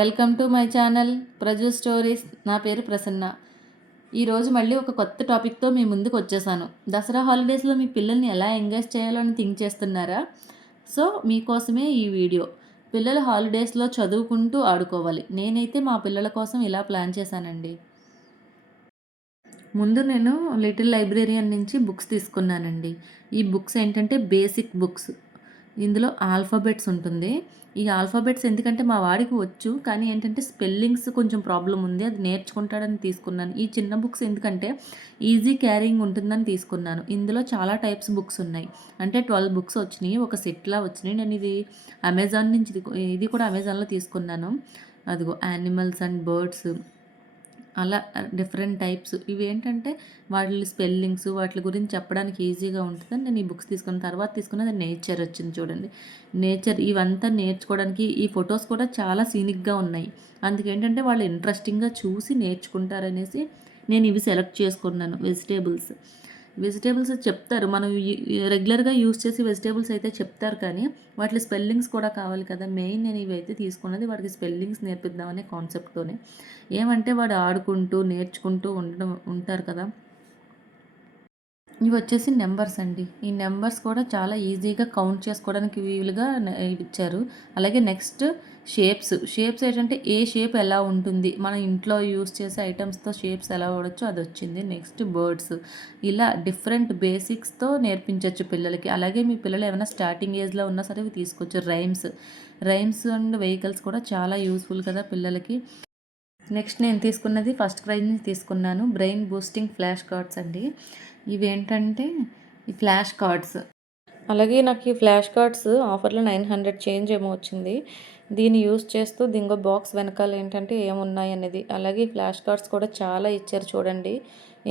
Welcome to my channel Praju stories. నా పేరు ప్రసన్న. ఈరోజు మళ్ళీ ఒక కొత్త టాపిక్తో మీ ముందుకు వచ్చేసాను. దసరా హాలిడేస్లో మీ పిల్లల్ని ఎలా ఎంగేజ్ చేయాలని థింక్ చేస్తున్నారా? సో మీకోసమే ఈ వీడియో. పిల్లలు హాలిడేస్లో చదువుకుంటూ ఆడుకోవాలి. నేనైతే మా పిల్లల కోసం ఇలా ప్లాన్ చేశానండి. ముందు నేను లిటిల్ లైబ్రేరియన్ నుంచి బుక్స్ తీసుకున్నానండి. ఈ బుక్స్ ఏంటంటే బేసిక్ బుక్స్. ఇందులో ఆల్ఫాబెట్స్ ఉంటుంది. ఈ ఆల్ఫాబెట్స్ ఎందుకంటే మా వాడికి వచ్చు, కానీ ఏంటంటే స్పెల్లింగ్స్ కొంచెం ప్రాబ్లం ఉంది, అది నేర్చుకుంటాడని తీసుకున్నాను. ఈ చిన్న బుక్స్ ఎందుకంటే ఈజీ క్యారింగ్ ఉంటుందని తీసుకున్నాను. ఇందులో చాలా టైప్స్ బుక్స్ ఉన్నాయి. అంటే 12 బుక్స్ వచ్చినాయి, ఒక సెట్లా వచ్చినాయి. నేను ఇది అమెజాన్ నుంచి ఇది కూడా అమెజాన్లో తీసుకున్నాను. అదిగో యానిమల్స్ అండ్ బర్డ్స్, అలా డిఫరెంట్ టైప్స్. ఇవి ఏంటంటే వాటి స్పెల్లింగ్స్ వాటి గురించి చెప్పడానికి ఈజీగా ఉంటుందని నేను ఈ బుక్స్ తీసుకున్న తర్వాత తీసుకున్నది నేచర్ వచ్చింది చూడండి. నేచర్ ఇవంతా నేర్చుకోవడానికి ఈ ఫొటోస్ కూడా చాలా సీనిక్గా ఉన్నాయి. అందుకేంటంటే వాళ్ళు ఇంట్రెస్టింగ్గా చూసి నేర్చుకుంటారనేసి నేను ఇవి సెలెక్ట్ చేసుకున్నాను. వెజిటేబుల్స్ చెప్తారు, మనం రెగ్యులర్గా యూస్ చేసి వెజిటేబుల్స్ అయితే చెప్తారు, కానీ వాటి స్పెల్లింగ్స్ కూడా కావాలి కదా. మెయిన్ నేను ఇవైతే తీసుకున్నది వాడికి స్పెల్లింగ్స్ నేర్పిద్దామనే కాన్సెప్ట్తోనే. ఏమంటే వాడు ఆడుకుంటూ నేర్చుకుంటూ ఉంటారు కదా. ఇవి వచ్చేసి నెంబర్స్ అండి. ఈ నెంబర్స్ కూడా చాలా ఈజీగా కౌంట్ చేసుకోవడానికి వీలుగా ఇచ్చారు. అలాగే నెక్స్ట్ షేప్స్ ఏంటంటే ఏ షేప్ ఎలా ఉంటుంది, మన ఇంట్లో యూస్ చేసే ఐటమ్స్తో షేప్స్ ఎలా వాడచ్చు అది వచ్చింది. నెక్స్ట్ బర్డ్స్, ఇలా డిఫరెంట్ బేసిక్స్తో నేర్పించవచ్చు పిల్లలకి. అలాగే మీ పిల్లలు ఏమైనా స్టార్టింగ్ ఏజ్లో ఉన్నా సరే ఇవి తీసుకోవచ్చు. రైమ్స్ అండ్ వెహికల్స్ కూడా చాలా యూస్ఫుల్ కదా పిల్లలకి. నెక్స్ట్ నేను తీసుకున్నది ఫస్ట్ ప్రైజ్ నుంచి తీసుకున్నాను, బ్రెయిన్ బూస్టింగ్ ఫ్లాష్ కార్డ్స్ అండి. ఇవేంటంటే ఈ ఫ్లాష్ కార్డ్స్, అలాగే నాకు ఈ ఫ్లాష్ కార్డ్స్ ఆఫర్లో 900 చేంజ్ ఏమో వచ్చింది. దీన్ని యూస్ చేస్తూ దింగో బాక్స్ వెనకాల ఏంటంటే ఏమున్నాయి అనేది. అలాగే ఈ ఫ్లాష్ కార్డ్స్ కూడా చాలా ఇచ్చారు చూడండి.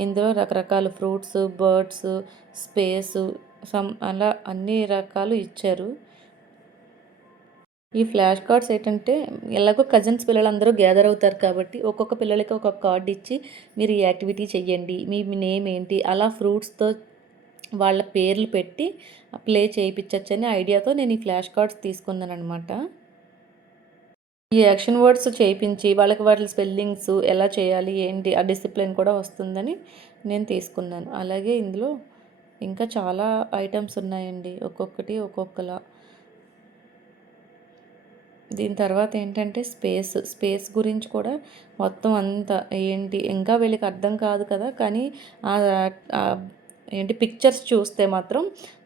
ఇందులో రకరకాల ఫ్రూట్స్, బర్డ్స్, స్పేసు, అలా అన్ని రకాలు ఇచ్చారు. ఈ ఫ్లాష్ కార్డ్స్ ఏంటంటే ఎలాగో కజిన్స్ పిల్లలందరూ గ్యాదర్ అవుతారు కాబట్టి ఒక్కొక్క పిల్లలకి ఒక్కొక్క కార్డ్ ఇచ్చి మీరు ఈ యాక్టివిటీ చెయ్యండి, మీ నేమ్ ఏంటి, అలా ఫ్రూట్స్తో వాళ్ళ పేర్లు పెట్టి ప్లే చేయించవచ్చు అనే ఐడియాతో నేను ఈ ఫ్లాష్ కార్డ్స్ తీసుకున్నాను అనమాట. ఈ యాక్షన్ వర్డ్స్ చేయించి వాళ్ళకి వాటి స్పెల్లింగ్స్ ఎలా చేయాలి ఏంటి ఆ డిసిప్లిన్ కూడా వస్తుందని నేను తీసుకున్నాను. అలాగే ఇందులో ఇంకా చాలా ఐటమ్స్ ఉన్నాయండి, ఒక్కొక్కటి ఒక్కొక్కలా. దీని తర్వాత ఏంటంటే స్పేస్ గురించి కూడా మొత్తం అంతా ఏంటి ఇంకా వీళ్ళకి అర్థం కాదు కదా, కానీ ఏంటి పిక్చర్స్ చూస్తే మాత్రం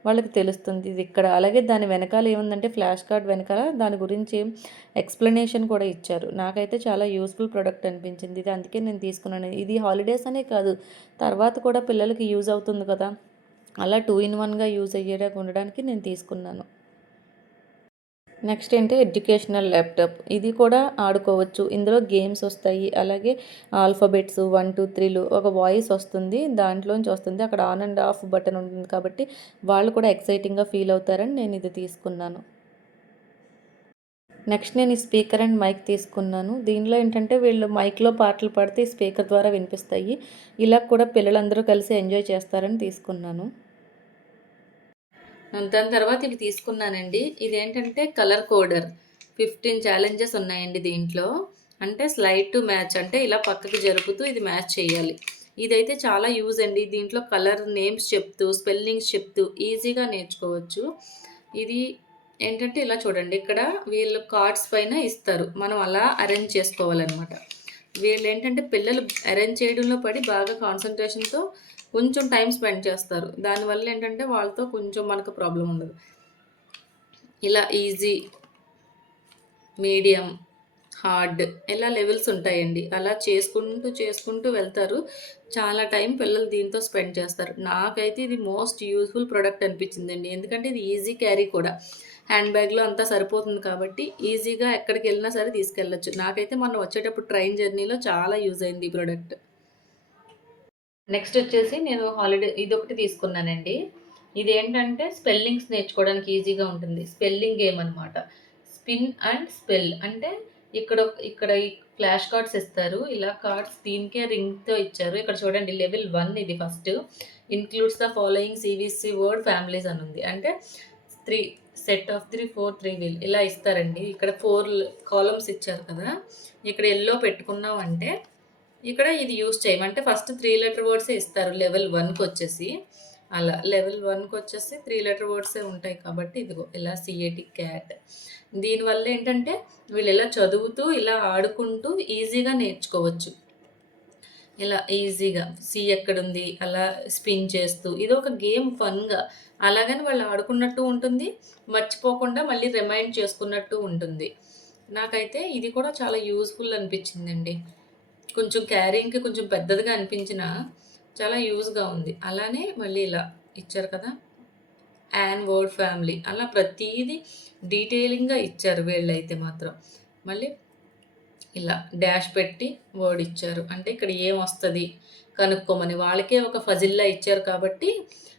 వాళ్ళకి తెలుస్తుంది ఇది ఇక్కడ. అలాగే దాని వెనకాల ఏముందంటే ఫ్లాష్ కార్డ్ వెనకాల దాని గురించి ఎక్స్ప్లెనేషన్ కూడా ఇచ్చారు. నాకైతే చాలా యూస్ఫుల్ ప్రోడక్ట్ అనిపించింది ఇది, అందుకే నేను తీసుకున్నాను. ఇది హాలిడేస్ అనే కాదు, తర్వాత కూడా పిల్లలకి యూజ్ అవుతుంది కదా, అలా 2 in 1గా యూజ్ అయ్యేలాగా ఉండడానికి నేను తీసుకున్నాను. నెక్స్ట్ ఏంటి ఎడ్యుకేషనల్ ల్యాప్టాప్, ఇది కూడా ఆడుకోవచ్చు. ఇందులో గేమ్స్ వస్తాయి, అలాగే ఆల్ఫాబెట్స్ 1 2 3లు ఒక వాయిస్ వస్తుంది, దాంట్లోంచి వస్తుంది. అక్కడ ఆన్ అండ్ ఆఫ్ బటన్ ఉంటుంది కాబట్టి వాళ్ళు కూడా ఎక్సైటింగ్గా ఫీల్ అవుతారని నేను ఇది తీసుకున్నాను. నెక్స్ట్ నేను ఈ స్పీకర్ అండ్ మైక్ తీసుకున్నాను. దీనిలో ఏంటంటే వీళ్ళు మైక్లో పాటలు పాడితే స్పీకర్ ద్వారా వినిపిస్తాయి. ఇలా కూడా పిల్లలందరూ కలిసి ఎంజాయ్ చేస్తారని తీసుకున్నాను. దాని తర్వాత ఇవి తీసుకున్నానండి. ఇదేంటంటే కలర్ కోడర్, 15 ఛాలెంజెస్ ఉన్నాయండి దీంట్లో. అంటే స్లైడ్ టు మ్యాచ్, అంటే ఇలా పక్కకి జరుపుతూ ఇది మ్యాచ్ చేయాలి. ఇదైతే చాలా యూజ్ అండి. దీంట్లో కలర్ నేమ్స్ చెప్తూ స్పెల్లింగ్స్ చెప్తూ ఈజీగా నేర్చుకోవచ్చు. ఇది ఏంటంటే ఇలా చూడండి, ఇక్కడ వీళ్ళు కార్డ్స్ పైన ఇస్తారు, మనం అలా అరేంజ్ చేసుకోవాలన్నమాట. వీళ్ళు ఏంటంటే పిల్లలు అరేంజ్ చేయడంలో పడి బాగా కాన్సన్ట్రేషన్తో కొంచెం టైం స్పెండ్ చేస్తారు. దానివల్ల ఏంటంటే వాళ్ళతో కొంచెం మనకు ప్రాబ్లం ఉండదు. ఇలా ఈజీ, మీడియం, హార్డ్ ఇలా లెవెల్స్ ఉంటాయండి. అలా చేసుకుంటూ వెళ్తారు. చాలా టైం పిల్లలు దీంతో స్పెండ్ చేస్తారు. నాకైతే ఇది మోస్ట్ యూజ్ఫుల్ ప్రోడక్ట్ అనిపించిందండి. ఎందుకంటే ఇది ఈజీ క్యారీ కూడా, హ్యాండ్ బ్యాగ్లో అంతా సరిపోతుంది కాబట్టి ఈజీగా ఎక్కడికి వెళ్ళినా సరే తీసుకెళ్ళచ్చు. నాకైతే మొన్న వచ్చేటప్పుడు ట్రైన్ జర్నీలో చాలా యూజ్ అయింది ఈ ప్రోడక్ట్. నెక్స్ట్ వచ్చేసి నేను ఇదొకటి తీసుకున్నానండి. ఇదేంటంటే స్పెల్లింగ్స్ నేర్చుకోవడానికి ఈజీగా ఉంటుంది. స్పెల్లింగ్ గేమ్ అనమాట. స్పిన్ అండ్ స్పెల్ అంటే ఇక్కడ ఇక్కడ ఫ్లాష్ కార్డ్స్ ఇస్తారు. ఇలా కార్డ్స్ దీనికే రింగ్తో ఇచ్చారు. ఇక్కడ చూడండి లెవెల్ 1 ఇది first. Includes the following CVC word families అని ఉంది. అంటే 3 సెట్ ఆఫ్ 3 4 3 వీల్ ఇలా ఇస్తారండి. ఇక్కడ 4 కాలమ్స్ ఇచ్చారు కదా! ఇక్కడ యెల్లో పెట్టుకున్నాం అంటే ఇక్కడ ఇది యూజ్ చేయమంటే ఫస్ట్ 3 లెటర్ వర్డ్సే ఇస్తారు లెవెల్ 1కొచ్చేసి. అలా లెవెల్ 1కొచ్చేసి 3 లెటర్ వర్డ్సే ఉంటాయి కాబట్టి ఇదిగో ఇలా సిఏటి క్యాట్. దీనివల్ల ఏంటంటే వీళ్ళు ఇలా చదువుతూ, ఇలా ఆడుకుంటూ ఈజీగా నేర్చుకోవచ్చు. ఇలా ఈజీగా సి ఎక్కడుంది అలా స్పిన్ చేస్తూ ఇదొక గేమ్ ఫన్‌గా. అలాగని వాళ్ళు ఆడుకున్నట్టు ఉంటుంది. మర్చిపోకుండా మళ్ళీ రిమైండ్ చేసుకున్నట్టు ఉంటుంది. నాకైతే ఇది కూడా చాలా యూజ్‌ఫుల్ అనిపించిందండి. కొంచెం క్యారింగ్‌కి కొంచెం పెద్దదిగా అనిపించినా చాలా యూజ్‌గా ఉంది. అలానే మళ్ళీ ఇలా ఇచ్చారు కదా! యాన్ వర్డ్ ఫ్యామిలీ అలా ప్రతీది డీటెయిలింగ్‌గా ఇచ్చారు వీళ్ళైతే మాత్రం. మళ్ళీ ఇలా డాష్ పెట్టి వర్డ్ ఇచ్చారు. అంటే ఇక్కడ ఏమొస్తది కనుక్కోమని. వాళ్ళకే ఒక ఫజిల్‌లా ఇచ్చారు కాబట్టి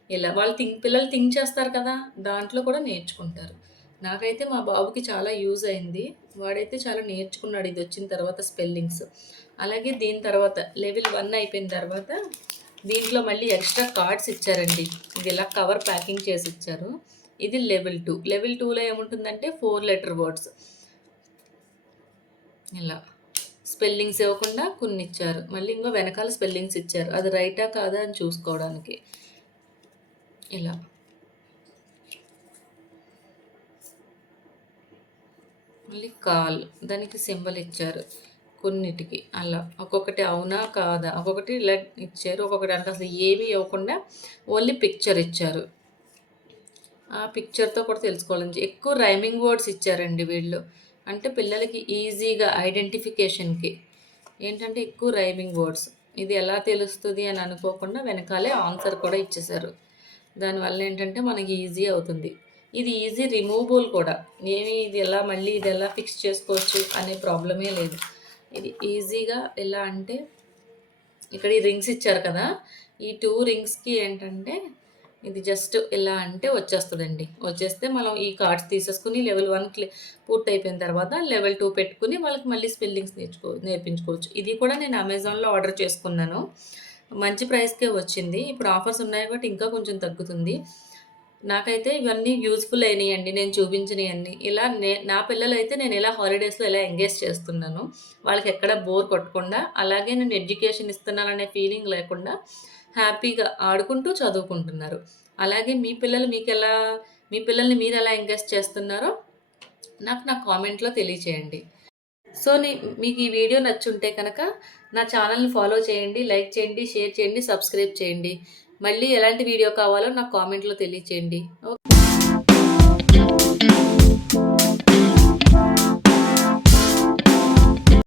ఇలా వాళ్ళు పిల్లలు థింక్ చేస్తారు కదా! దాంట్లో కూడా నేర్చుకుంటారు. నాకైతే మా బాబుకి చాలా యూజ్ అయింది. వాడైతే చాలా నేర్చుకున్నాడు ఇదొచ్చిన తర్వాత స్పెల్లింగ్స్. అలాగే దీని తర్వాత లెవెల్ 1 అయిపోయిన తర్వాత దీంట్లో మళ్ళీ ఎక్స్‌ట్రా కార్డ్స్ ఇచ్చారండి. ఇది ఇలా కవర్ ప్యాకింగ్ చేసి ఇచ్చారు. ఇది లెవెల్ 2. లెవెల్ 2లో ఏముంటుందంటే 4 లెటర్ వర్డ్స్. ఇలా స్పెల్లింగ్స్ ఇవ్వకుండా కొన్ని ఇచ్చారు. మళ్ళీ ఇంకో వెనకాల స్పెల్లింగ్స్ ఇచ్చారు. అది రైటా కాదా అని చూసుకోవడానికి. ఇలా మళ్ళీ కాల్ దానికి సింబల్ ఇచ్చారు కొన్నిటికి. అలా ఒక్కొక్కటి అవునా కాదా ఒక్కొక్కటి ఇలా ఇచ్చారు. ఒక్కొక్కటి అంటే అసలు ఏమీ ఇవ్వకుండా ఓన్లీ పిక్చర్ ఇచ్చారు. ఆ పిక్చర్‌తో కూడా తెలుసుకోవాలని ఎక్కువ రైమింగ్ వర్డ్స్ ఇచ్చారండి వీళ్ళు. అంటే పిల్లలకి ఈజీగా ఐడెంటిఫికేషన్‌కి ఏంటంటే ఎక్కువ రైమింగ్ వర్డ్స్. ఇది ఎలా తెలుస్తది అని అనుకోకుండా వెనకాలే ఆన్సర్ కూడా ఇచ్చేశారు. దానివల్ల ఏంటంటే మనకి ఈజీ అవుతుంది. ఇది ఈజీ రిమూవబుల్ కూడా. ఇది ఎలా మళ్ళీ ఇది ఎలా ఫిక్స్ చేసుకోవచ్చు అనే ప్రాబ్లమే లేదు. ఇది ఈజీగా ఎలా అంటే ఇక్కడ ఈ రింగ్స్ ఇచ్చారు కదా! ఈ 2 రింగ్స్‌కి ఏంటంటే ఇది జస్ట్ ఇలా అంటే వచ్చేస్తదండి. వచ్చేస్తే మనం ఈ కార్డ్స్ తీసేసుకొని లెవెల్ 1 పూర్తయిపోయిన తర్వాత లెవెల్ 2 పెట్టుకొని వాళ్ళకి మళ్ళీ స్పెల్లింగ్స్ నేర్పించుకోవచ్చు. ఇది కూడా నేను అమెజాన్‌లో ఆర్డర్ చేసుకున్నాను. మంచి ప్రైస్‌కే వచ్చింది. ఇప్పుడు ఆఫర్స్ ఉన్నాయి కాబట్టి ఇంకా కొంచెం తగ్గుతుంది. నాకైతే ఇవన్నీ యూజ్‌ఫుల్ అయినాయండి నేను చూపించినయన్నీ. ఇలా నా పిల్లలైతే నేను ఇలా హాలిడేస్‌లో ఇలా ఎంగేజ్ చేస్తున్నాను. వాళ్ళకి ఎక్కడ బోర్ కొట్టకుండా, అలాగే నేను ఎడ్యుకేషన్ ఇస్తున్నాననే ఫీలింగ్ లేకుండా హ్యాపీగా ఆడుకుంటూ చదువుకుంటున్నారు. అలాగే మీ పిల్లల్ని మీరెలా ఎంగేజ్ చేస్తున్నారో నాకు నా కామెంట్‌లో తెలియచేయండి. సో, మీకు ఈ వీడియో నచ్చుంటే కనుక నా ఛానల్‌ని ఫాలో చేయండి, లైక్ చేయండి, షేర్ చేయండి, సబ్స్క్రైబ్ చేయండి. మళ్ళీ ఎలాంటి వీడియో కావాలో నాకు కామెంట్‌లో తెలియచేయండి. ఓకే.